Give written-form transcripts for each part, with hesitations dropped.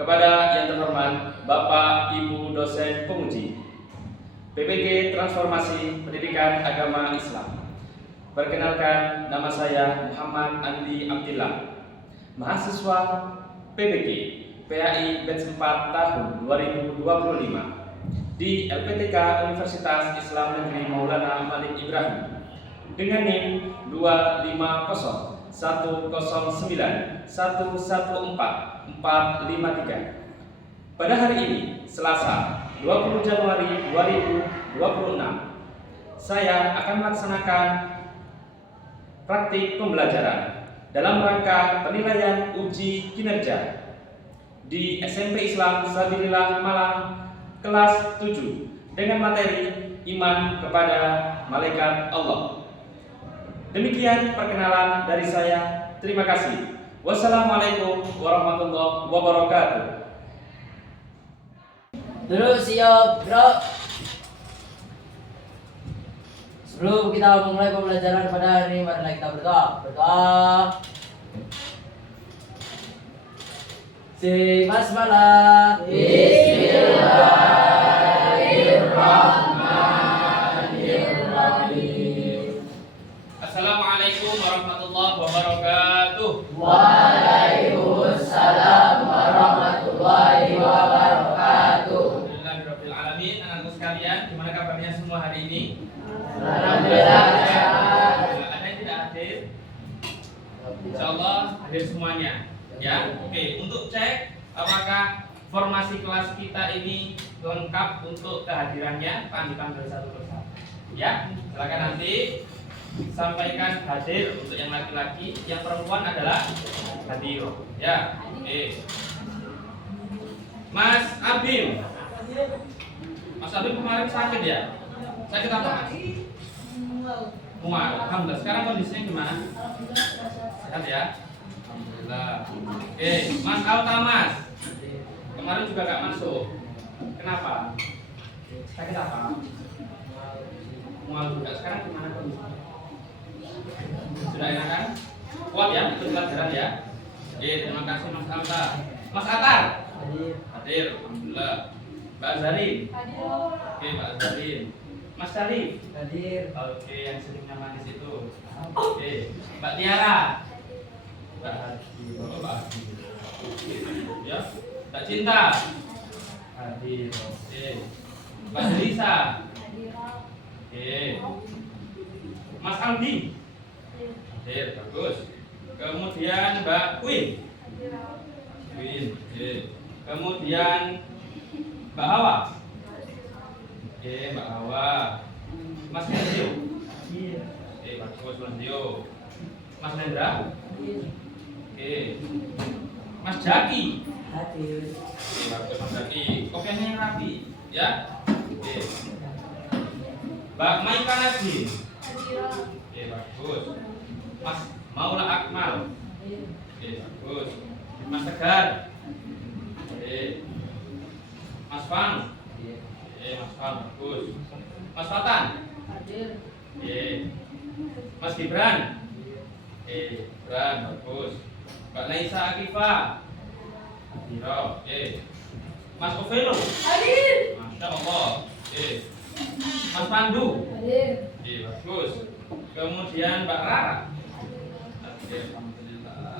Kepada yang terhormat Bapak Ibu dosen penguji PPG Transformasi Pendidikan Agama Islam. Perkenalkan, nama saya Muhammad Andi Abdillah, mahasiswa PPG PAI Batch 4 tahun 2025 di LPTK Universitas Islam Negeri Maulana Malik Ibrahim dengan NIM 2501091414453. Pada hari ini, Selasa 20 Januari 2026, saya akan melaksanakan praktik pembelajaran dalam rangka penilaian uji kinerja di SMP Islam Sabilillah Malang kelas 7 dengan materi iman kepada malaikat Allah. Demikian perkenalan dari saya. Terima kasih. Wassalamualaikum warahmatullahi wabarakatuh. Duduk, siap, gerak. Sebelum kita memulai pembelajaran pada hari ini, marilah kita berdoa. Berdoa. Basmalah. Bismillahirrahmanirrahim. Assalamualaikum warahmatullahi wabarakatuh. Waalaikumsalam warahmatullahi wabarakatuh. Alhamdulillahirabbil alamin. Anak-anak sekalian, gimana kabarnya semua hari ini? Alhamdulillah. Ada yang tidak hadir? Insyaallah hadir semuanya. Ya, oke. Untuk cek apakah formasi kelas kita ini lengkap untuk kehadirannya, Pak dipanggil satu persatu. Ya, silakan nanti sampaikan hadir untuk yang laki-laki, yang perempuan adalah hadir. Ya, oke. Mas Abim. Mas Abim kemarin sakit ya? Sakit apa, Mas? Mual. Alhamdulillah. Sekarang kondisinya gimana? Sehat ya? Alhamdulillah. Oke, Mas Altamas. Kemarin juga gak masuk. Kenapa? Sakit apa? Mual juga. Sekarang gimana kondisinya? Sudah enakan? Kuat ya ikut pelajaran ya? Oke, terima kasih Mas Alta. Mas Atar? Hadir. Alhamdulillah. Mbak Zarin? Hadir. Oke, Mbak Zarin. Mas Syarif? Hadir. Oke, yang senyumnya manis itu. Oke, Mbak Tiara? Mbak Hadir. Mbak Hadir. Ya, Mbak Cinta? Hadir. Oke. Mbak Delisa? Oke. Mas Aldi? Hadir, bagus. Kemudian Mbak Queen? Queen. Oke. Kemudian Mbak Hawa? Oke, Mbak Hawa. Mas Hendrio? Oke, bagus Mas Hendrio. Mas Hendra? Oke. Mas Jaki? Hadir. Oke, bagus Mas Jaki. Kopiannya yang rapi, ya. Oke. Mbak Maika Nadine? Oke, bagus. Mas Maula Akmal? Oke, bagus. Mas Tegar? Oke. Mas Fang? Oke, Mas Fang, bagus. Mas Fatan? Oke. Mas Gibran? Oke, Gibran, bagus. Mbak Naisa Akifa? Hadir. Oke. Mas Ovelo? Masya Allah. Oke. Mas Pandu? Oke, bagus. Kemudian Mbak Rara? Oke, alhamdulillah.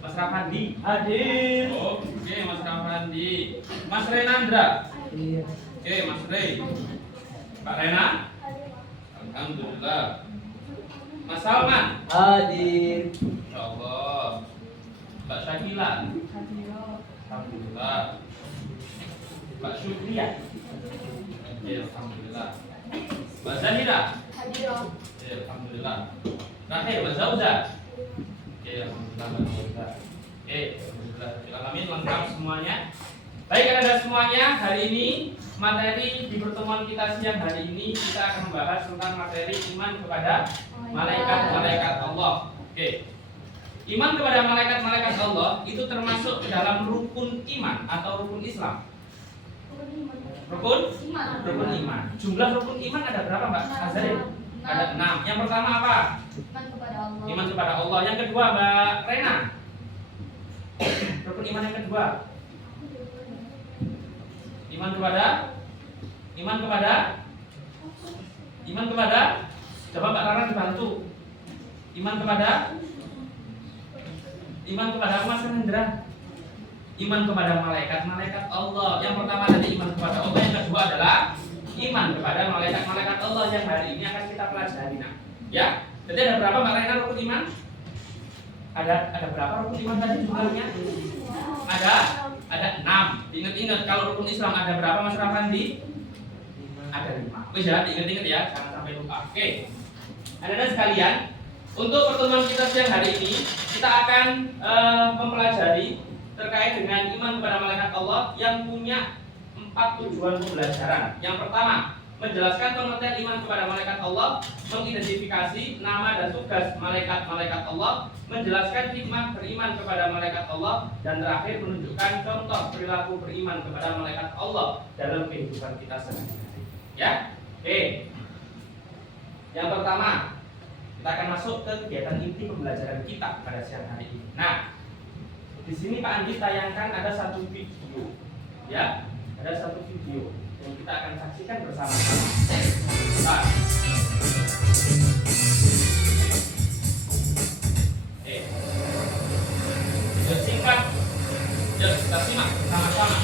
Mas Rafandi? Hadir. Oke, Mas Rafandi. Mas Renandra? Oke, Mas Rey. Mbak Rena? Alhamdulillah. Mas Salman? Hadir. Insyaallah. Mbak Syakila? Alhamdulillah. Mbak Syukriya? Oke, alhamdulillah. Mbak Zahira? Oke, alhamdulillah. Terakhir Mbak Zauza? Oke, alhamdulillah Mbak Zauza. Oke, alhamdulillah. Alamin lengkap semuanya. Baik, anak-anak semuanya, hari ini materi di pertemuan kita siang hari ini kita akan membahas tentang materi iman kepada malaikat-malaikat Allah. Oke. Iman kepada malaikat-malaikat Allah itu termasuk ke dalam rukun iman atau rukun Islam. Rukun iman. Jumlah rukun iman ada berapa, Mbak Azharin? Ada 6. Yang pertama apa? Iman kepada Allah. Yang kedua, Mbak Rena. Rukun iman yang kedua. Iman kepada Iman kepada Iman kepada Coba Mbak Rara dibantu. Iman kepada Mas Hendra. Iman kepada malaikat Allah. Yang pertama tadi iman kepada Allah, yang kedua adalah iman kepada malaikat Allah yang hari ini akan kita pelajari. Nah, ya. Jadi ada berapa Mbak Rara rukun iman? Ada berapa rukun iman tadi jumlahnya? Ada 6. Ingat-ingat kalau rukun Islam ada berapa Mas Rafandi? Ada 5. Wis ya, ingat-ingat ya, jangan sampai lupa. Oke. Anak-anak sekalian, untuk pertemuan kita siang hari ini kita akan mempelajari terkait dengan iman kepada malaikat Allah yang punya 4 tujuan pembelajaran. Yang pertama, menjelaskan pengertian iman kepada malaikat Allah, mengidentifikasi nama dan tugas malaikat-malaikat Allah, menjelaskan hikmah beriman kepada malaikat Allah, dan terakhir menunjukkan contoh perilaku beriman kepada malaikat Allah dalam kehidupan kita sehari-hari. Ya, oke. Yang pertama, kita akan masuk ke kegiatan inti pembelajaran kita pada siang hari ini. Nah, di sini Pak Andi tayangkan ada satu video, ya, ada satu video yang kita akan saksikan bersama-sama. Nah, video singkat, yuk kita simak sama-sama.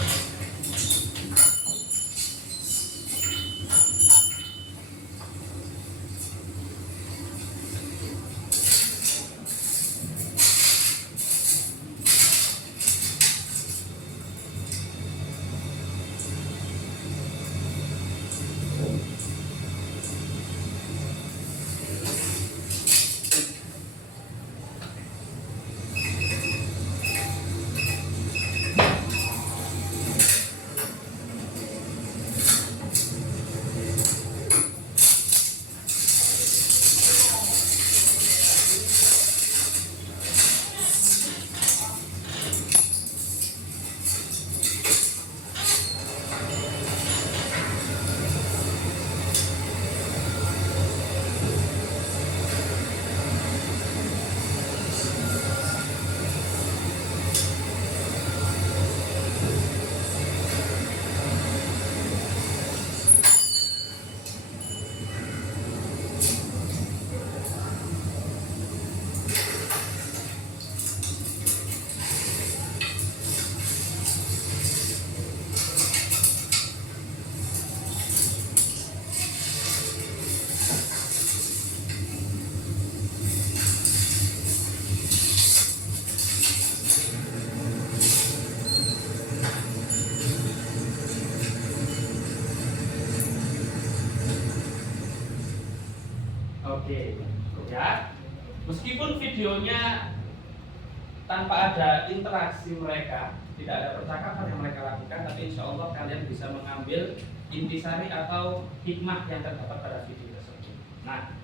Oke, ya. Meskipun videonya tanpa ada interaksi mereka, tidak ada percakapan yang mereka lakukan, tapi insya Allah kalian bisa mengambil intisari atau hikmah yang terdapat pada video tersebut. Nah,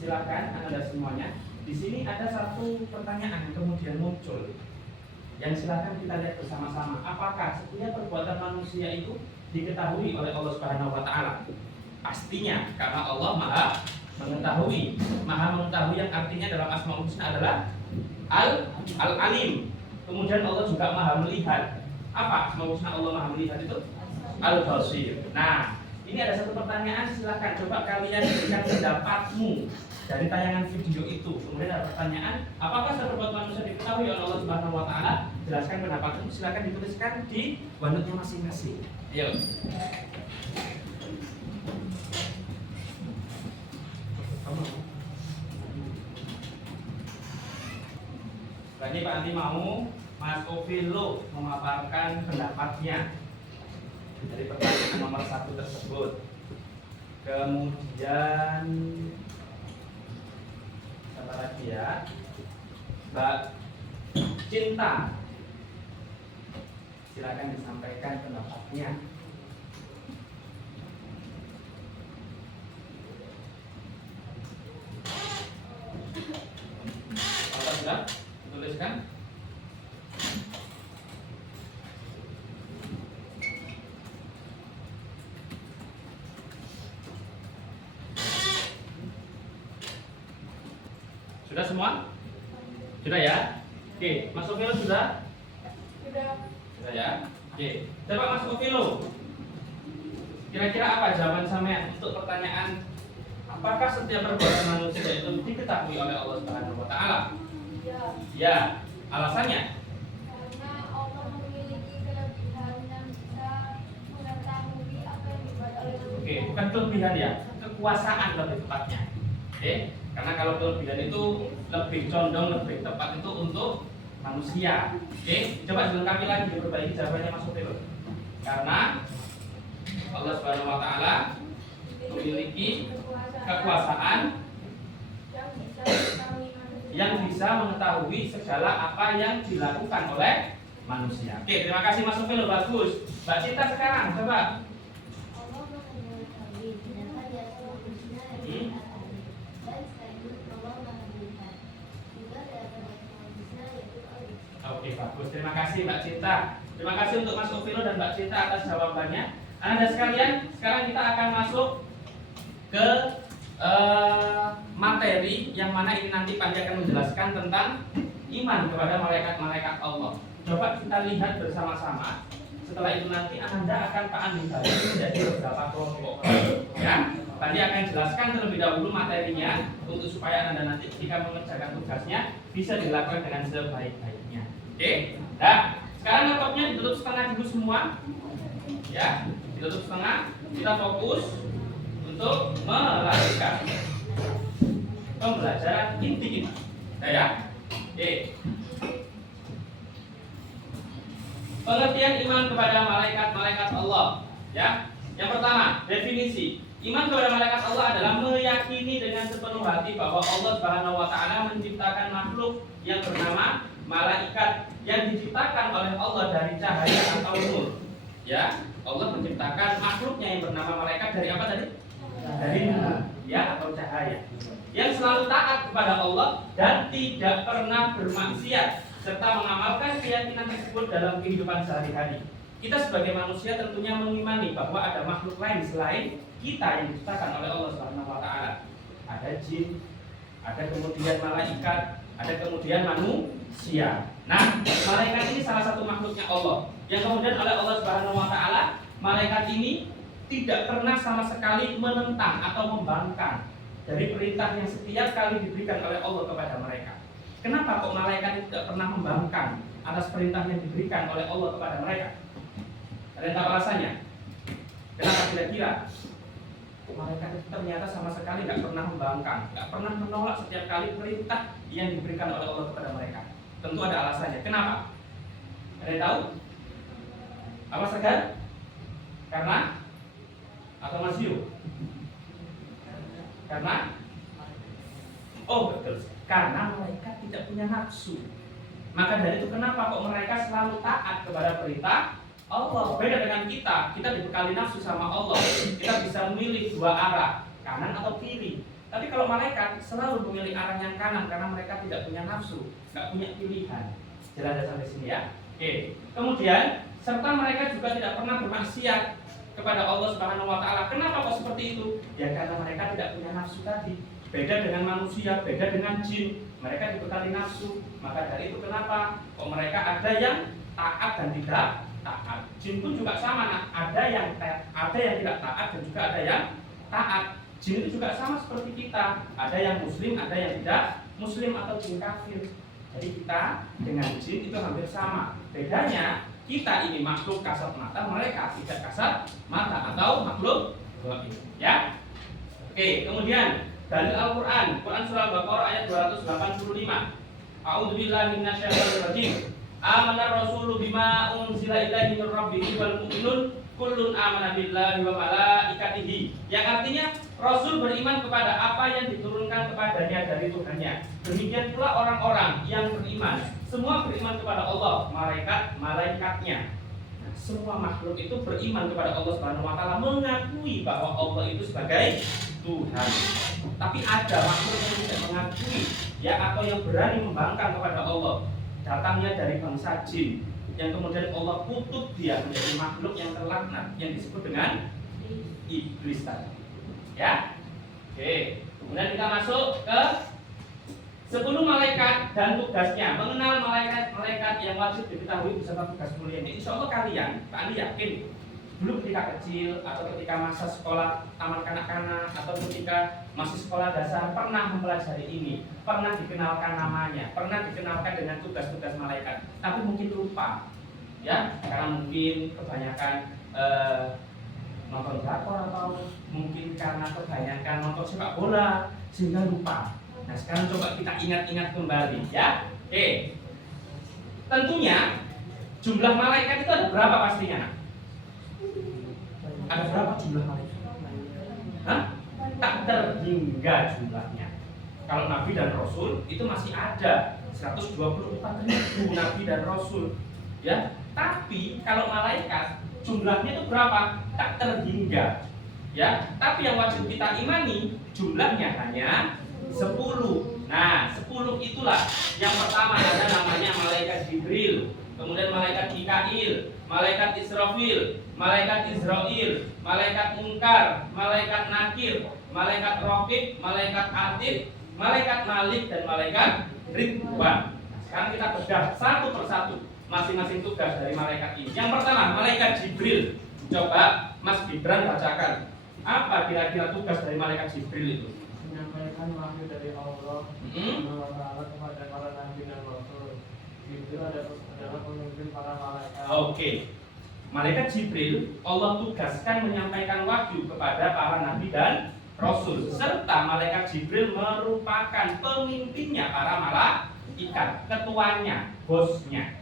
silakan Anda semuanya. Di sini ada satu pertanyaan yang kemudian muncul, yang silakan kita lihat bersama-sama. Apakah setiap perbuatan manusia itu diketahui oleh Allah Subhanahu Wa Taala? Pastinya, karena Allah Maha mengetahui. Maha mengetahui yang artinya dalam Asmaul Husna adalah Al-Alim. Kemudian Allah juga Maha melihat. Apa Asmaul Husna Allah Maha melihat itu? Al-Basir. Nah, ini ada satu pertanyaan, silakan coba kalian berikan pendapatmu dari tayangan video itu. Kemudian ada pertanyaan, apakah setiap perbuatan manusia diketahui oleh Allah Subhanahu Wa Taala? Jelaskan pendapatmu, silakan dituliskan di OneNote-nya masing-masing. Ayo. Ini Pak Andi mau Mas Ovilo memaparkan pendapatnya dari pertanyaan nomor 1 tersebut. Kemudian apa lagi ya? Mbak Cinta, silakan disampaikan pendapatnya. Apa sudah? Tuliskan. Sudah semua? Sudah ya? Oke, Mas Ovilo sudah? Sudah. Sudah ya? Oke. Coba Mas Ovilo, Kira-kira apa jawaban sampean untuk pertanyaan apakah setiap perbuatan manusia itu diketahui oleh Allah Subhanahu wa taala? Ya, Ya, alasannya? karena Allah memiliki kelebihan yang bisa mengetahui apa yang dibuat oleh manusia. Oke, bukan kelebihan ya, kekuasaan lebih tepatnya. Oke, karena kalau kelebihan itu lebih condong, lebih tepat itu untuk manusia. Oke, coba dilengkapi lagi, diperbaiki jawabannya Mas Sofir. Karena Allah Subhanahu wa taala memiliki kekuasaan yang bisa mengetahui segala apa yang dilakukan oleh manusia. Oke, terima kasih Mas Sofir, bagus. Mbak Cinta sekarang coba. Allah mengetahui sedangkan dia semua manusia yang dan sekaligus Allah maha melihat juga dalam manusia yaitu Allah. Oke, bagus. Terima kasih Mbak Cinta. Terima kasih untuk Mas Sofir dan Mbak Cinta atas jawabannya. Anda sekalian, sekarang kita akan masuk ke materi yang mana ini nanti Panji akan menjelaskan tentang iman kepada malaikat-malaikat Allah. Coba kita lihat bersama-sama. Setelah itu nanti Anda akan Pak Andi bagi menjadi beberapa kelompok. Ya, Panji akan jelaskan terlebih dahulu materinya untuk supaya Anda nanti jika mengerjakan tugasnya bisa dilakukan dengan sebaik-baiknya. Oke. Nah, sekarang laptopnya ditutup setengah dulu semua. Ya, ditutup setengah. Kita fokus untuk melanjutkan pembelajaran inti kita. Ya. Oke. Pengertian iman kepada malaikat-malaikat Allah. Ya. Yang pertama, definisi. Iman kepada malaikat Allah adalah meyakini dengan sepenuh hati bahwa Allah Subhanahu wa taala menciptakan makhluk yang bernama malaikat yang diciptakan oleh Allah dari cahaya atau nur. Ya, Allah menciptakan makhluknya yang bernama malaikat dari apa tadi? Dari nur, ya, atau cahaya. Yang selalu taat kepada Allah dan tidak pernah bermaksiat serta mengamalkan keyakinan tersebut dalam kehidupan sehari-hari. Kita sebagai manusia tentunya mengimani bahwa ada makhluk lain selain kita yang diciptakan oleh Allah Subhanahu wa taala. Ada jin, ada kemudian malaikat, ada kemudian manusia. Nah, malaikat ini salah satu makhluknya Allah yang kemudian oleh Allah Subhanahu wa taala, malaikat ini tidak pernah sama sekali menentang atau membangkang dari perintah yang setiap kali diberikan oleh Allah kepada mereka. Kenapa kok malaikat itu tidak pernah membangkang atas perintah yang diberikan oleh Allah kepada mereka? Ada yang tahu alasannya? Kenapa kira-kira malaikat itu ternyata sama sekali nggak pernah membangkang, nggak pernah menolak setiap kali perintah yang diberikan oleh Allah kepada mereka? Tentu ada alasannya. Kenapa? Ada yang tahu? Apa Segar? Karena? Atau Mas Yu? Karena? Oh betul. Karena malaikat tidak punya nafsu. Maka dari itu kenapa kok mereka selalu taat kepada perintah Allah? Beda dengan kita dibekali nafsu sama Allah. Kita bisa memilih dua arah, kanan atau kiri. Tapi kalau malaikat selalu memilih arah yang kanan karena mereka tidak punya nafsu, nggak punya pilihan. Jelas sampai sini ya. Oke. Kemudian serta mereka juga tidak pernah bermaksiat kepada Allah Subhanahu wa taala. Kenapa kok seperti itu? Ya karena mereka tidak punya nafsu tadi. Beda dengan manusia, beda dengan jin. Mereka dibekali nafsu. Maka dari itu kenapa kok mereka ada yang taat dan tidak taat. Jin pun juga sama, nah, ada yang tidak taat dan juga ada yang taat. Jin itu juga sama seperti kita, ada yang muslim, ada yang tidak muslim atau jin kafir. Jadi kita dengan jin itu hampir sama. Bedanya kita ini makhluk kasat mata, mereka tidak kasat mata atau makhluk gaib. Ya. Oke, kemudian dalil Al-Qur'an, Quran surah Al-Baqarah ayat 285. A'udzubillahi minasyaitonir rajim. Amana rasulu bima unzila ilaihi mir rabbihi wal mu'minun kullun amana billahi wa malaikatihi. Yang artinya Rasul beriman kepada apa yang diturunkan kepadanya dari Tuhannya. Demikian pula orang-orang yang beriman, semua beriman kepada Allah, malaikatnya. Nah, semua makhluk itu beriman kepada Allah Subhanahu wa taala, mengakui bahwa Allah itu sebagai Tuhan. Tapi ada makhluk yang tidak mengakui, ya, atau yang berani membangkang kepada Allah. Datangnya dari bangsa jin, yang kemudian Allah kutuk dia menjadi makhluk yang terlaknat, yang disebut dengan iblis tadi. Ya, oke. Kemudian kita masuk ke 10 malaikat dan tugasnya. Mengenal malaikat-malaikat yang wajib diketahui beserta tugas mulianya. Insya Allah kalian, Pak Andi yakin dulu ketika kecil atau ketika masa sekolah taman kanak-kanak atau ketika masih sekolah dasar pernah mempelajari ini, pernah dikenalkan namanya, pernah dikenalkan dengan tugas-tugas malaikat, tapi mungkin lupa, ya, karena mungkin kebanyakan nonton drakor atau mungkin karena kebanyakan nonton sepak bola sehingga lupa. Nah sekarang coba kita ingat-ingat kembali, ya. Oke, tentunya jumlah malaikat itu ada berapa pastinya? Ada berapa jumlah malaikat? Hah? Tak terhingga jumlahnya. Kalau Nabi dan Rasul itu masih ada 124.000 Nabi dan Rasul, ya. Tapi kalau malaikat jumlahnya itu berapa? Tak terhingga, ya. Tapi yang wajib kita imani jumlahnya hanya 10. Nah, 10 itulah yang pertama ada namanya malaikat Jibril, kemudian malaikat Mikail, malaikat Israfil, malaikat Israil, malaikat Munkar, malaikat Nakir, malaikat Raqib, malaikat Atid, malaikat Malik, dan malaikat Ridwan. Sekarang kita bedah satu persatu masing-masing tugas dari malaikat ini. Yang pertama, malaikat Jibril. Coba Mas Gibran bacakan. Apa kira-kira tugas dari malaikat Jibril itu? Menyampaikan wahyu dari Allah Taala kepada para nabi dan rasul. Jibril adalah pemimpin para malaikat. Oke. Malaikat Jibril Allah tugaskan menyampaikan wahyu kepada para nabi dan rasul, serta malaikat Jibril merupakan pemimpinnya para malaikat, ketuanya, bosnya.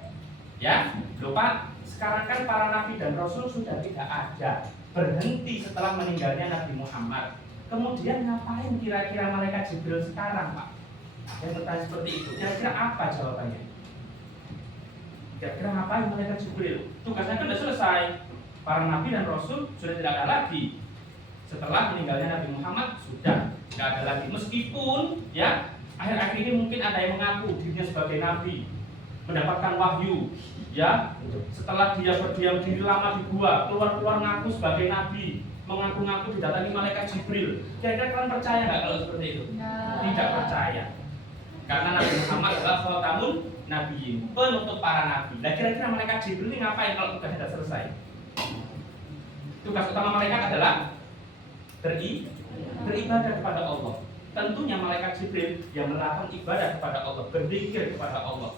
Ya, lupa sekarang kan para nabi dan rasul sudah tidak ada, berhenti setelah meninggalnya Nabi Muhammad. Kemudian ngapain kira-kira malaikat Jibril sekarang, Pak? Yang bertanya seperti itu, kira-kira apa jawabannya? Kira-kira ngapain malaikat Jibril? Tugasnya kan sudah selesai. Para nabi dan rasul sudah tidak ada lagi. Setelah meninggalnya Nabi Muhammad sudah tidak ada lagi. Meskipun ya akhir-akhir ini mungkin ada yang mengaku dirinya sebagai nabi, mendapatkan wahyu, ya. Setelah dia berdiam diri lama di gua, keluar-keluar ngaku sebagai nabi, mengaku-ngaku didatangi malaikat Jibril. Kira-kira kalian percaya nggak kalau seperti itu? Tidak percaya. Karena Nabi Muhammad adalah khatamun nabiyyin, penutup para nabi. Nah, kira-kira malaikat Jibril ini ngapain kalau tugasnya sudah selesai? Tugas utama malaikat adalah beribadah kepada Allah. Tentunya malaikat Jibril yang melakukan ibadah kepada Allah, berzikir kepada Allah.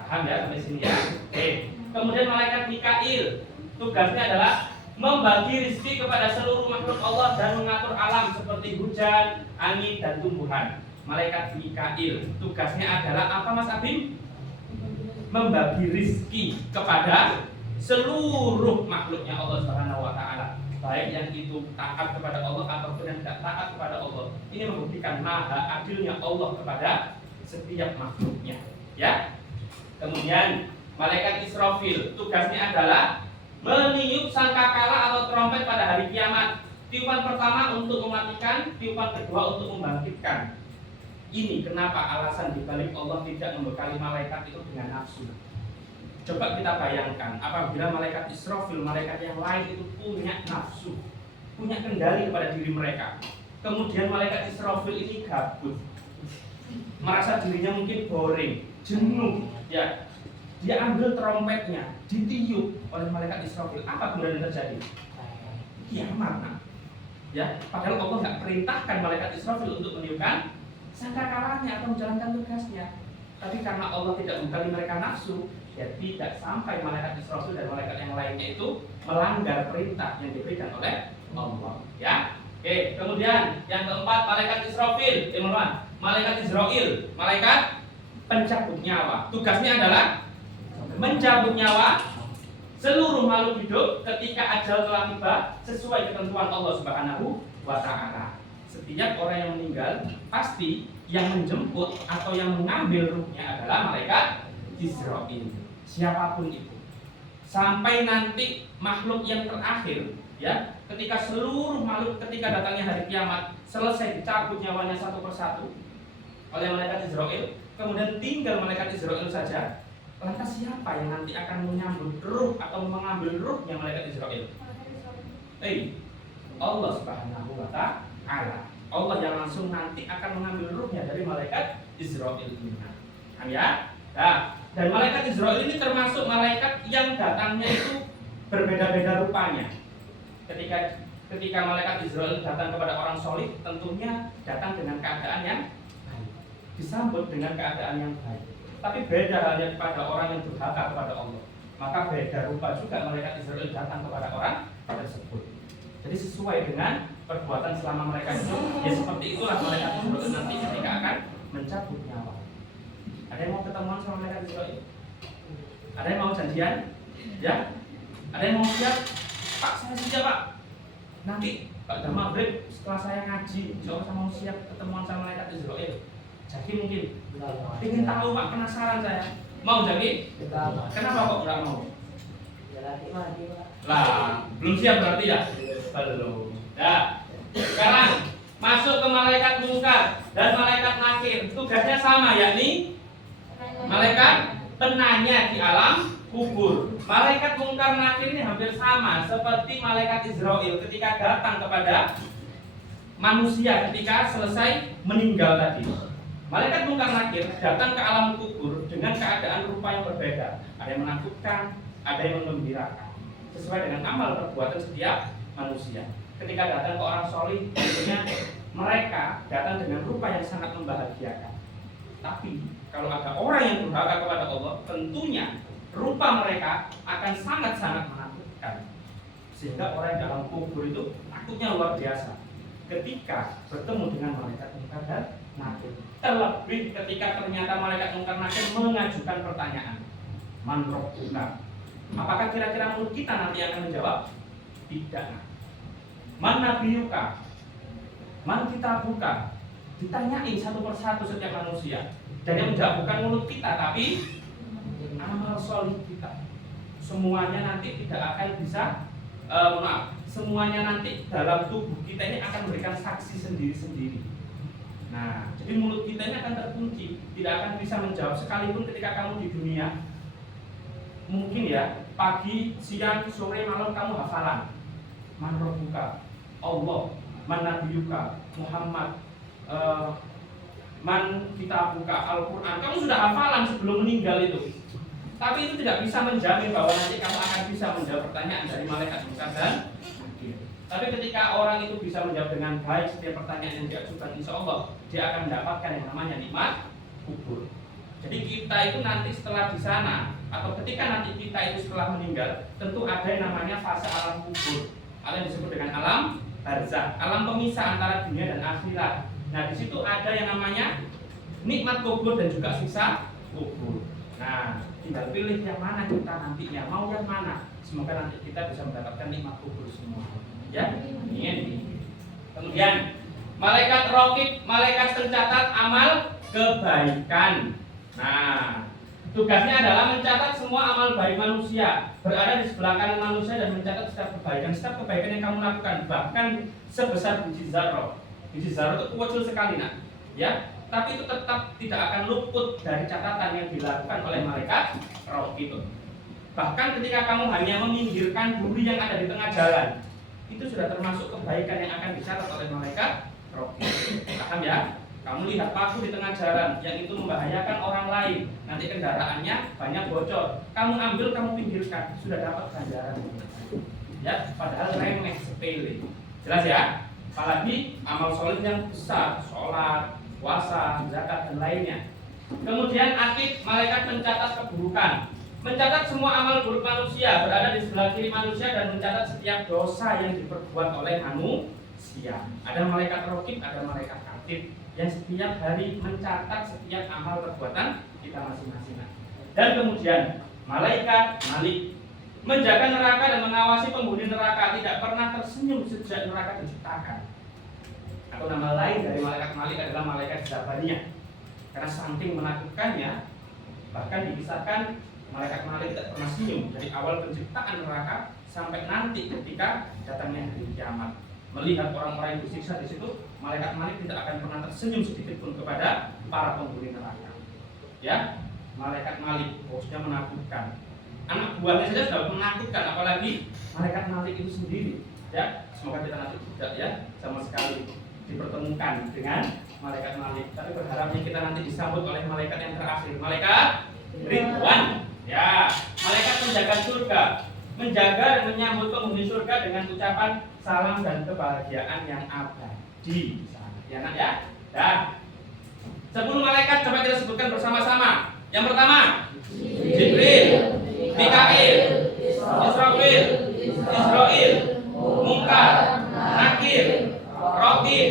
Paham ya sampai sini ya? Oke. Kemudian malaikat Mikail tugasnya adalah membagi rezeki kepada seluruh makhluk Allah dan mengatur alam seperti hujan, angin, dan tumbuhan. Malaikat Mikail tugasnya adalah apa, Mas Abim? Membagi rezeki kepada seluruh makhluknya Allah Subhanahu wa taala. Baik yang itu taat kepada Allah ataupun yang tidak taat kepada Allah. Ini membuktikan maha adilnya Allah kepada setiap makhluknya, ya. Kemudian malaikat Israfil tugasnya adalah meniup sangkakala atau trompet pada hari kiamat. Tiupan pertama untuk mematikan, tiupan kedua untuk membangkitkan. Ini kenapa alasan dibalik Allah tidak membekali malaikat itu dengan nafsu. Coba kita bayangkan, apabila malaikat Israfil, malaikat yang lain itu punya nafsu, punya kendali kepada diri mereka. Kemudian malaikat Israfil ini gabut, merasa dirinya mungkin boring, jenuh, ya. Dia ambil trompetnya, ditiup oleh malaikat Israfil. Apa kemudian yang terjadi? Kiamat. Ya, padahal Allah nggak perintahkan malaikat Israfil untuk meniupkan sangkakalanya atau menjalankan tugasnya. Tapi karena Allah tidak membekali mereka nafsu, ya tidak sampai malaikat Israfil dan malaikat yang lainnya itu melanggar perintah yang diberikan oleh Allah. Ya, oke. Kemudian yang keempat malaikat Israfil, malaikat Israil, malaikat pencabut nyawa. Tugasnya adalah mencabut nyawa seluruh makhluk hidup ketika ajal telah tiba sesuai ketentuan Allah Subhanahu wa taala. Setiap orang yang meninggal pasti yang menjemput atau yang mengambil ruhnya adalah malaikat Israil. Siapapun itu. Sampai nanti makhluk yang terakhir, ya, ketika seluruh makhluk ketika datangnya hari kiamat selesai dicabut nyawanya satu persatu oleh malaikat Israil, kemudian tinggal malaikat Israil saja. Lantas siapa yang nanti akan menyambut ruh atau mengambil ruhnya malaikat Israil? Allah Subhanahu wa taala. Allah yang langsung nanti akan mengambil ruhnya dari malaikat Israil ini. Ya. Nah, dan malaikat Israil ini termasuk malaikat yang datangnya itu berbeda-beda rupanya. ketika malaikat Israel datang kepada orang solih, tentunya datang dengan keadaan yang baik, disambut dengan keadaan yang baik. Tapi beda halnya kepada orang yang durhaka kepada Allah, maka beda rupa juga malaikat Israel datang kepada orang tersebut. Jadi sesuai dengan perbuatan selama mereka hidup, ya seperti itulah malaikat Israel nanti ketika akan mencabut nyawa. Ada yang mau ketemuan sama malaikat Israel? Ada yang mau janjian? Ya? Ada yang mau siap? Pak, saya siap Pak. Nanti pada maghrib setelah saya ngaji, insya Allah saya mau siap ketemuan sama malaikat Israel. Jadi mungkin ingin tahu Pak, penasaran saya. Mau jadi? Kenapa kok nggak mau? Lah, belum siap berarti ya? Belum. Nah, sekarang masuk ke malaikat mungkar dan malaikat nakir. Tugasnya sama, yakni malaikat penanya di alam kubur. Malaikat mungkar nakir ini hampir sama seperti malaikat Israel ketika datang kepada manusia ketika selesai meninggal tadi. Malaikat mungkar nakir datang ke alam kubur dengan keadaan rupa yang berbeda. Ada yang menakutkan, ada yang menggembirakan, sesuai dengan amal perbuatan setiap manusia. Ketika datang ke orang solih, tentunya mereka datang dengan rupa yang sangat membahagiakan. Tapi kalau ada orang yang durhaka kepada Allah, tentunya rupa mereka akan sangat-sangat menakutkan. Sehingga orang dalam kubur itu takutnya luar biasa ketika bertemu dengan malaikat mungkar dan nakir. Terlebih ketika ternyata malaikat mungkar nakir mengajukan pertanyaan, Man rabbuka? Apakah kira-kira mulut kita nanti akan menjawab? Tidak. Man nabiyuka? Man kitabuka? Ditanyain satu persatu setiap manusia. Dan yang menjawab bukan mulut kita, tapi amal solih kita. Semuanya nanti tidak akan bisa, semuanya nanti dalam tubuh kita ini akan memberikan saksi sendiri-sendiri. Nah, jadi mulut kita ini akan terkunci, tidak akan bisa menjawab sekalipun ketika kamu di dunia. Mungkin ya, pagi, siang, sore, malam kamu hafalan. Man rabbuka? Allah. Man nabiyuka? Muhammad. Man kitabuka? Al-Quran. Kamu sudah hafalan sebelum meninggal itu. Tapi itu tidak bisa menjamin bahwa nanti kamu akan bisa menjawab pertanyaan dari malaikat mungkar dan nakir. Tapi ketika orang itu bisa menjawab dengan baik setiap pertanyaan yang diajukan, insya Allah dia akan mendapatkan yang namanya nikmat kubur. Jadi kita itu nanti setelah di sana, atau ketika nanti kita itu setelah meninggal, tentu ada yang namanya fase alam kubur, atau yang disebut dengan alam barzakh, alam pemisah antara dunia dan akhirat. Nah, di situ ada yang namanya nikmat kubur dan juga siksa kubur. Nah, tinggal pilih yang mana kita nantinya, mau yang mana. Semoga nanti kita bisa mendapatkan nikmat kubur semua. Ya, ini. Kemudian malaikat raqib, malaikat pencatat amal kebaikan. Nah, tugasnya adalah mencatat semua amal baik manusia, berada di sebelah kanan manusia dan mencatat setiap kebaikan yang kamu lakukan, bahkan sebesar biji zarrah. Biji zarrah itu kecil sekali, nak. Ya, tapi itu tetap tidak akan luput dari catatan yang dilakukan oleh malaikat raqib. Bahkan ketika kamu hanya meminggirkan duri yang ada di tengah jalan, itu sudah termasuk kebaikan yang akan dicatat oleh malaikat raqib. Paham ya? Kamu lihat paku di tengah jalan yang itu membahayakan orang lain, nanti kendaraannya banyak bocor, kamu ambil, kamu pinggirkan, sudah dapat ganjaran. Ya, padahal remeh, sepele. Jelas ya? Apalagi amal soleh yang besar, sholat, puasa, zakat dan lainnya. Kemudian atid, malaikat pencatat keburukan, mencatat semua amal buruk manusia, berada di sebelah kiri manusia dan mencatat setiap dosa yang diperbuat oleh manusia. Ada malaikat raqib, ada malaikat atid yang setiap hari mencatat setiap amal perbuatan kita masing-masing. Dan kemudian malaikat malik, menjaga neraka dan mengawasi penghuni neraka, tidak pernah tersenyum sejak neraka diciptakan. Atau nama lain dari malaikat malik adalah malaikat zabaniyah. Karena saking menakutkannya, bahkan dikisahkan malaikat malik tidak pernah senyum dari awal penciptaan neraka sampai nanti ketika datangnya hari kiamat. Melihat orang-orang yang disiksa di situ, malaikat malik tidak akan pernah tersenyum sedikit pun kepada para penghuni neraka. Ya, malaikat malik bosnya menakutkan. Anak buahnya saja sudah menakutkan, apalagi malaikat malik itu sendiri. Ya, semoga kita nanti tidak ya sama sekali dipertemukan dengan malaikat malik. Tapi berharapnya kita nanti disambut oleh malaikat yang terakhir, malaikat Ridwan. Ya, malaikat penjaga surga. menjaga dan menyambut penghuni surga dengan ucapan salam dan kebahagiaan yang abadi. Ya nak ya? Dah. 10 malaikat coba kita sebutkan bersama-sama. Yang pertama, Jibril, Mikail, Israfil, Israil, Munkar, Nakir, Raqib,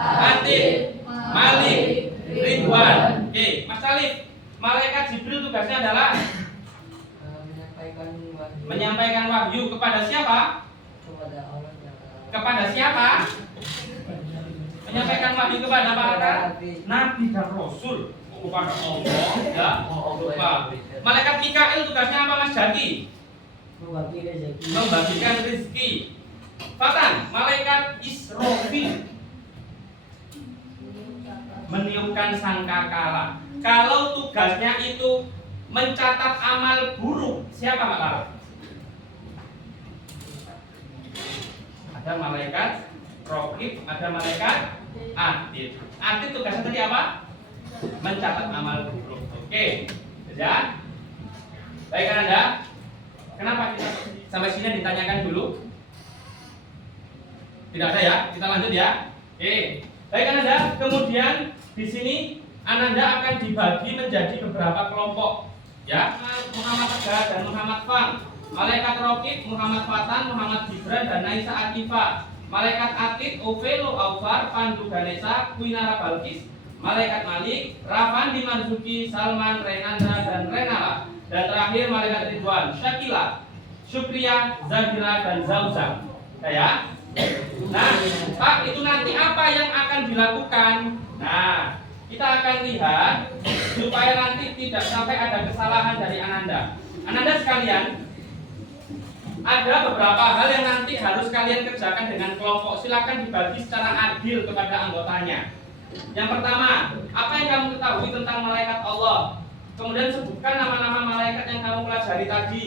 Atid, Malik, Ridwan. Oke, Mas Alif, malaikat Jibril tugasnya adalah menyampaikan wahyu kepada siapa? Kepada siapa? Menyampaikan wahyu kepada para nabi dan rasul, kepada Allah ya. Malaikat Mikail tugasnya apa Mas Jaki? Membagikan rezeki. Fatan, malaikat Israfil meniupkan sangkakala. Kalau tugasnya itu mencatat amal buruk, siapa Pak Lara? Ada malaikat Raqib, ada malaikat Atid. Atid tugasnya tadi apa? Mencatat amal buruk. Oke, ya. Baik Anda. Kenapa kita sampai sini ditanyakan dulu? Tidak ada ya? Kita lanjut ya. Oke. Baik Anda. Kemudian di sini Ananda akan dibagi menjadi beberapa kelompok. Ya, Muhammad Tegar dan Muhammad Fang. Malaikat Raqib, Muhammad Fatan, Muhammad Gibran dan Naisa Atifah. Malaikat Atid, Ovelo Aufar, Pandu Ganesa, Kuinara Balkis. Malaikat Malik, Rafandi Marzuki, Salman, Renanda dan Renala. Dan terakhir malaikat Ridwan, Syakila, Syukriya, Zahira dan Zauzam. Ya. Nah, Pak, itu nanti apa yang akan dilakukan? Nah, kita akan lihat supaya nanti tidak sampai ada kesalahan dari Ananda. Ananda sekalian, ada beberapa hal yang nanti harus kalian kerjakan dengan kelompok. Silakan dibagi secara adil kepada anggotanya. Yang pertama, apa yang kamu ketahui tentang malaikat Allah? Kemudian sebutkan nama-nama malaikat yang kamu pelajari tadi.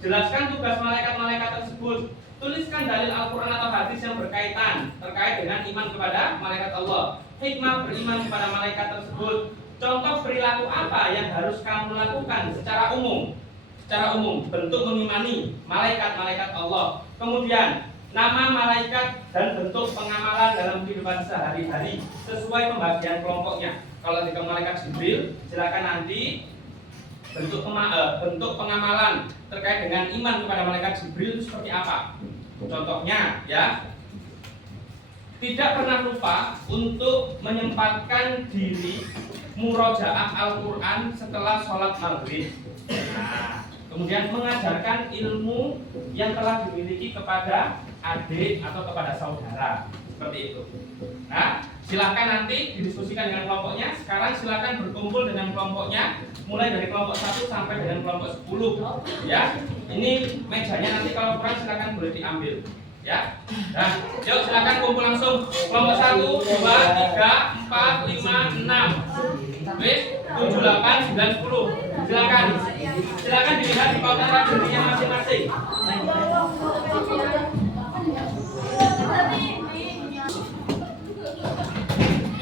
Jelaskan tugas malaikat-malaikat tersebut. Tuliskan dalil Al-Quran atau hadis yang berkaitan terkait dengan iman kepada malaikat Allah. Hikmah beriman kepada malaikat tersebut. Contoh perilaku apa yang harus kamu lakukan secara umum? Secara umum, bentuk mengimani malaikat-malaikat Allah. Kemudian, nama malaikat dan bentuk pengamalan dalam kehidupan sehari-hari sesuai pembagian kelompoknya. Kalau di malaikat Jibril, silakan nanti bentuk pengamalan terkait dengan iman kepada malaikat Jibril itu seperti apa? Contohnya, ya, tidak pernah lupa untuk menyempatkan diri murojaah Al-Quran setelah sholat maghrib. Nah, kemudian mengajarkan ilmu yang telah dimiliki kepada adik atau kepada saudara, seperti itu. Nah, silahkan nanti didiskusikan dengan kelompoknya. Sekarang silahkan berkumpul dengan kelompoknya, mulai dari kelompok 1 sampai dengan kelompok 10. Ya, ini mejanya nanti kalau kurang silahkan boleh diambil. Ya, nah, yuk silahkan kumpul langsung. Kelompok 1, 2, 3, 4, 5, 6, 7, 8, 9, 10. Silakan. Silakan dilihat di pautan dirinya masing-masing.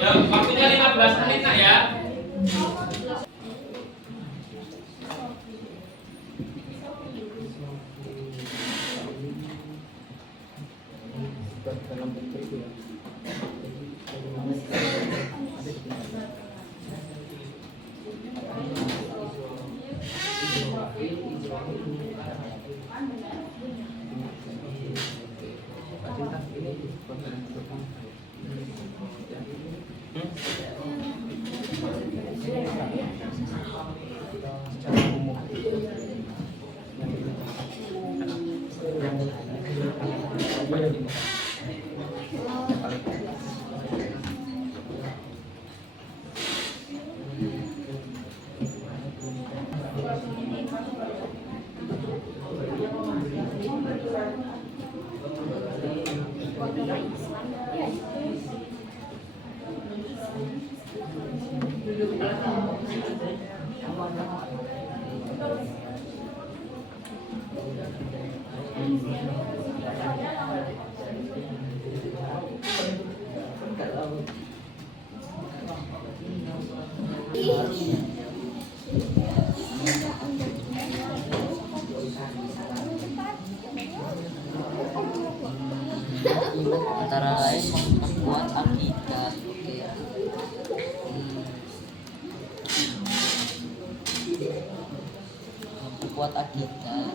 Ya, waktunya 15 menit nak ya. Antara lain memperkuat akidah. Oke ya. Memperkuat akidah.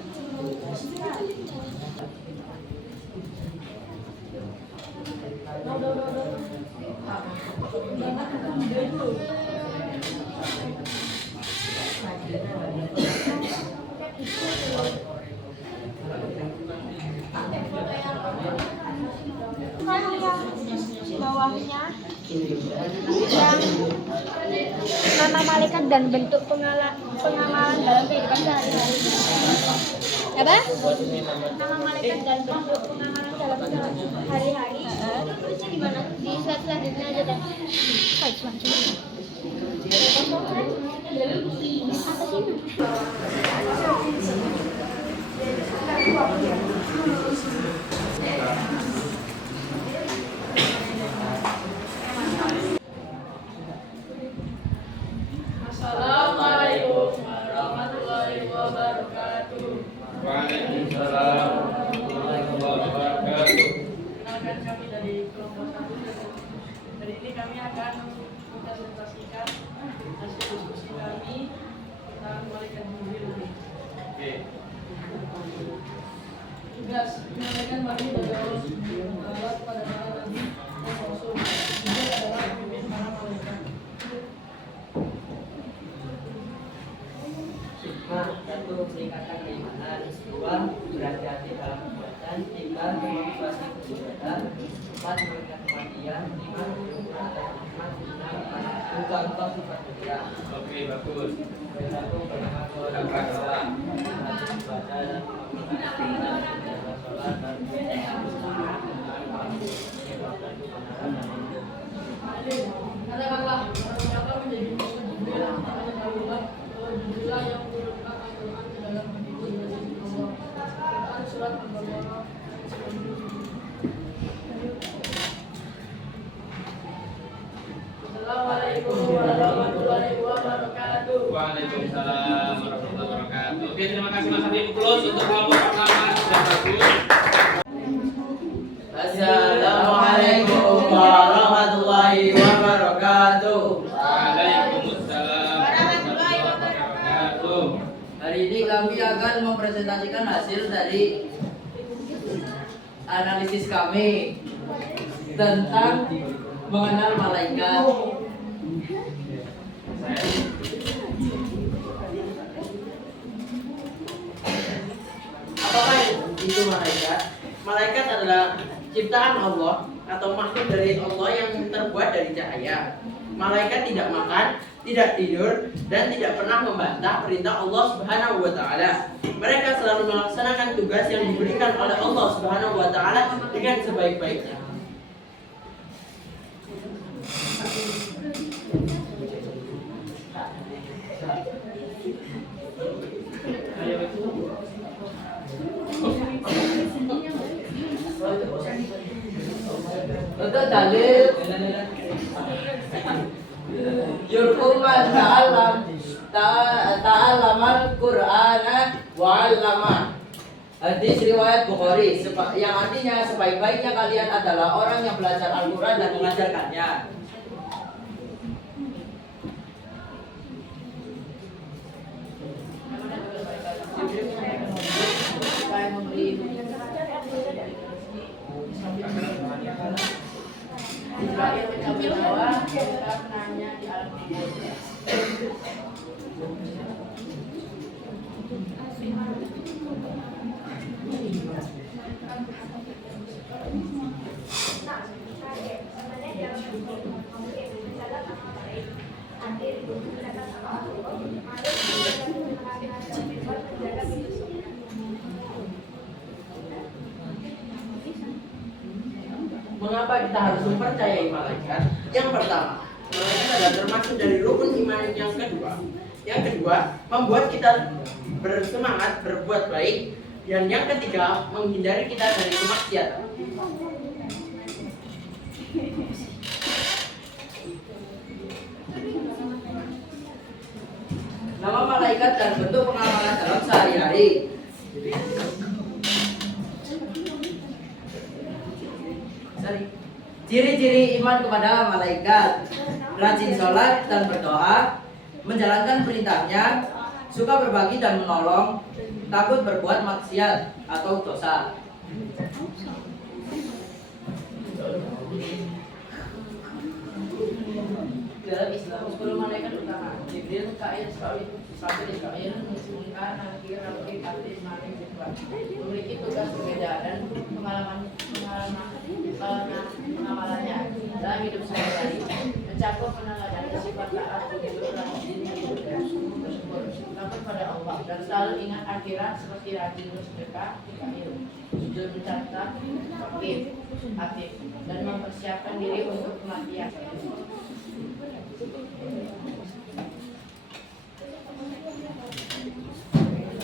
Bawahnya yang nama malaikat dan bentuk pengamalan dalam kehidupan sehari-hari. Apa? Nama malaikat dan bentuk pengamalan dalam sehari-hari. Itu tulisnya di mana? Di slide selanjutnya aja deh. Slide selanjutnya. Assalamualaikum warahmatullahi wabarakatuh. Waalaikumsalam warahmatullahi wabarakatuh. Kenalkan kami dari kelompok 1. Hari ini kami akan mempresentasikan hasil diskusi kami tentang malaikat Jibril. Oke. Tugas menyampaikan wahyu dari Allah Subhanahu wa Ta'ala kepada para nabi dan rasul. Jibril adalah pemimpin para malaikat. Satu, meningkatkan keimanan. 2, berhati-hati dalam perbuatan. 3, memotivasi kebaikan. 4, mengingat kematian. 5, bersyukur atas nikmat. 6, buka sifat mulia. Oke, bagus. 1, berangkat Tidak berasa. Katakanlah, siapa menjadi musuh Jibril, maka ketahuilah bahwa Jibril yang menurunkan Al-Quran ke dalam hatiku dari Allah. Quran surat Al-Baqarah ayat 97. Assalamualaikum warahmatullahi wabarakatuh. Waalaikumsalam warahmatullahi wabarakatuh. Oke, terima kasih Mas Habib Close untuk kelompok pertama sudah bagus. Assalamualaikum warahmatullahi wabarakatuh. Waalaikumsalam warahmatullahi wabarakatuh. Hari ini kami akan mempresentasikan hasil dari analisis kami tentang mengenal malaikat. Apakah itu malaikat? Malaikat adalah ciptaan Allah atau makhluk dari Allah yang terbuat dari cahaya. Malaikat tidak makan, tidak tidur, dan tidak pernah membantah perintah Allah Subhanahu wa Ta'ala. Mereka selalu melaksanakan tugas yang diberikan oleh Allah Subhanahu wa Ta'ala dengan sebaik-baiknya. Untuk dalil Yurkuman ta'alaman Qur'ana wa'allama. Hadis riwayat Bukhari yang artinya sebaik-baiknya kalian adalah orang yang belajar Al-Quran dan mengajarkannya. Israel mencapai bawah, kita menanya di alam kubur. Mengapa kita harus mempercayai malaikat? Yang pertama, malaikat adalah termasuk dari rukun iman yang kedua. Yang kedua, membuat kita bersemangat berbuat baik. Dan yang ketiga, menghindari kita dari kemaksiatan. Nama malaikat dan bentuk pengamalan dalam sehari-hari. Ciri-ciri iman kepada malaikat: rajin sholat dan berdoa, menjalankan perintahnya, suka berbagi dan menolong, takut berbuat maksiat atau dosa. Dalam Islam 10 malaikat utama: Jibril, Mikail, Israfil, Mikail, Munkar, Nakir, Rakib, Atid, Malik, Jibril. Memiliki tugas berbeda dan pengamalannya dalam hidup sehari-hari mencakup meneladani sifat taat, jujur, rajin, bersyukur, takut pada Allah, dan selalu ingat akhirat seperti rajin bersedekah, Mikail, jujur mencatat, Rakib, Atid, dan mempersiapkan diri untuk kematian.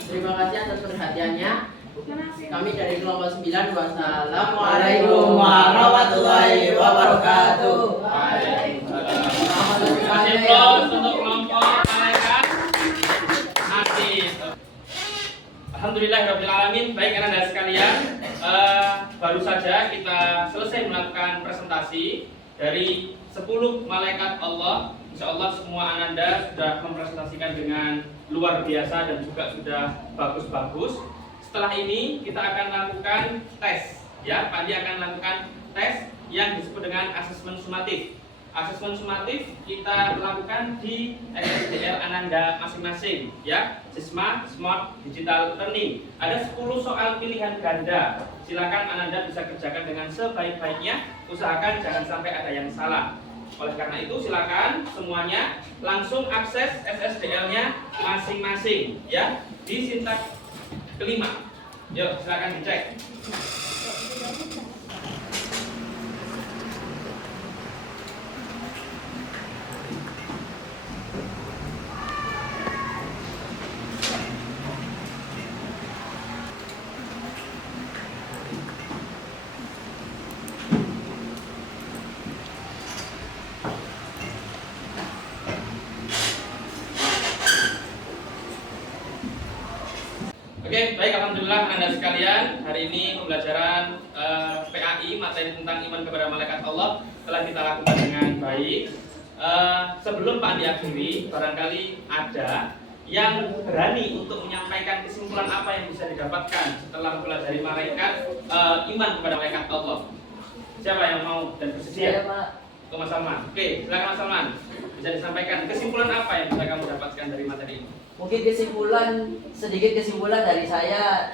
Terima kasih atas perhatiannya. Kami dari kelompok 9. Wassalamualaikum warahmatullahi wabarakatuh. Terima kasih bro untuk kelompok malaikat Atid. Alhamdulillahirrahmanirrahim. Baik anak-anak sekalian, baru saja kita selesai melakukan presentasi dari 10 malaikat Allah. Insya Allah semua ananda sudah mempresentasikan dengan luar biasa dan juga sudah bagus-bagus. Setelah ini kita akan lakukan tes, ya. Pandi akan lakukan tes yang disebut dengan asesmen sumatif. Asesmen sumatif kita lakukan di SSDL ananda masing-masing, ya. Sisma Smart Digital Learning. Ada 10 soal pilihan ganda. Silakan ananda bisa kerjakan dengan sebaik-baiknya. Usahakan jangan sampai ada yang salah. Oleh karena itu silakan semuanya langsung akses SSDL-nya masing-masing, ya, di sintak kelima. Yuk silakan dicek. Oke, baik, alhamdulillah Anda sekalian, hari ini pembelajaran PAI materi tentang iman kepada malaikat Allah telah kita lakukan dengan baik. Sebelum Pak diakhiri, barangkali ada yang berani untuk menyampaikan kesimpulan apa yang bisa didapatkan setelah mempelajari malaikat iman kepada malaikat Allah. Siapa yang mau dan bersedia? Untuk Mas Salman. Oke, silakan Mas Salman. Bisa disampaikan kesimpulan apa yang bisa kamu dapatkan dari materi ini? Mungkin sedikit kesimpulan dari saya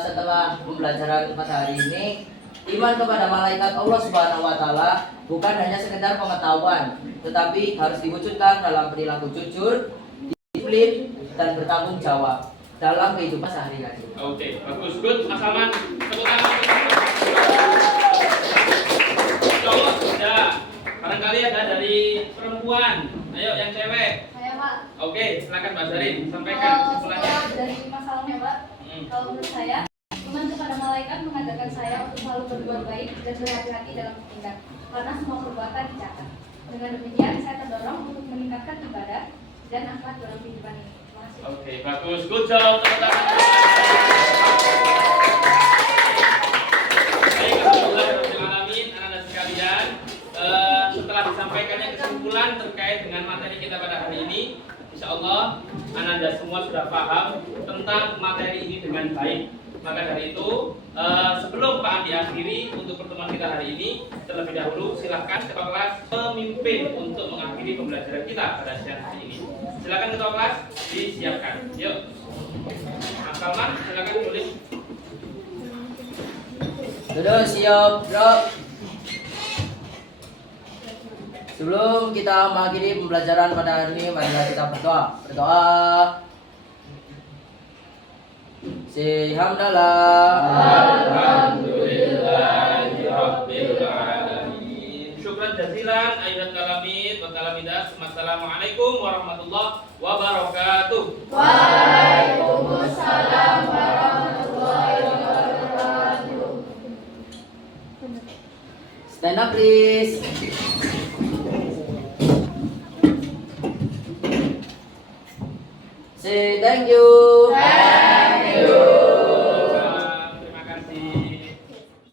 setelah pembelajaran pada hari ini. Iman kepada malaikat Allah Subhanahu wa Ta'ala bukan hanya sekedar pengetahuan, tetapi harus diwujudkan dalam perilaku jujur, disiplin, dan bertanggung jawab dalam kehidupan sehari-hari. Oke, bagus, good. Mas Salman, tepuk tangan. Cowok sudah. Barangkali ada dari perempuan. Ayo yang cewek. Saya Pak. Oke, silakan Mbak Zarin sampaikan kesimpulannya. Kalau dari masalahnya Pak, kalau menurut saya, iman kepada malaikat mengatakan saya untuk selalu berbuat baik dan berhati-hati dalam bertindak, karena semua perbuatan dicatat. Dengan demikian, saya terdorong untuk meningkatkan ibadah dan akhlak dalam kehidupan ini. Terima kasih. Oke, bagus, good job, tepuk tangan. Baik, alhamdulillah, alamin, anak-anak sekalian. Setelah disampaikannya kesimpulan terkait dengan materi kita pada hari ini, insya Allah Anda semua sudah paham tentang materi ini dengan baik. Maka dari itu, sebelum Pak Andi akhiri untuk pertemuan kita hari ini, terlebih dahulu silahkan ketua kelas pemimpin untuk mengakhiri pembelajaran kita pada siang hari ini. Silakan ketua kelas disiapkan. Yuk, Mas Salman, silakan tulis. Duduk siap, bro. Sebelum kita mengakhiri pembelajaran pada hari ini, marilah kita berdoa. Alhamdulillahirabbil alamin. Syukran jazilan ayat kalamid wa kalamidat. Assalamualaikum warahmatullahi wabarakatuh. Waalaikumsalam warahmatullahi wabarakatuh. Stand up please. Say thank you. Terima kasih.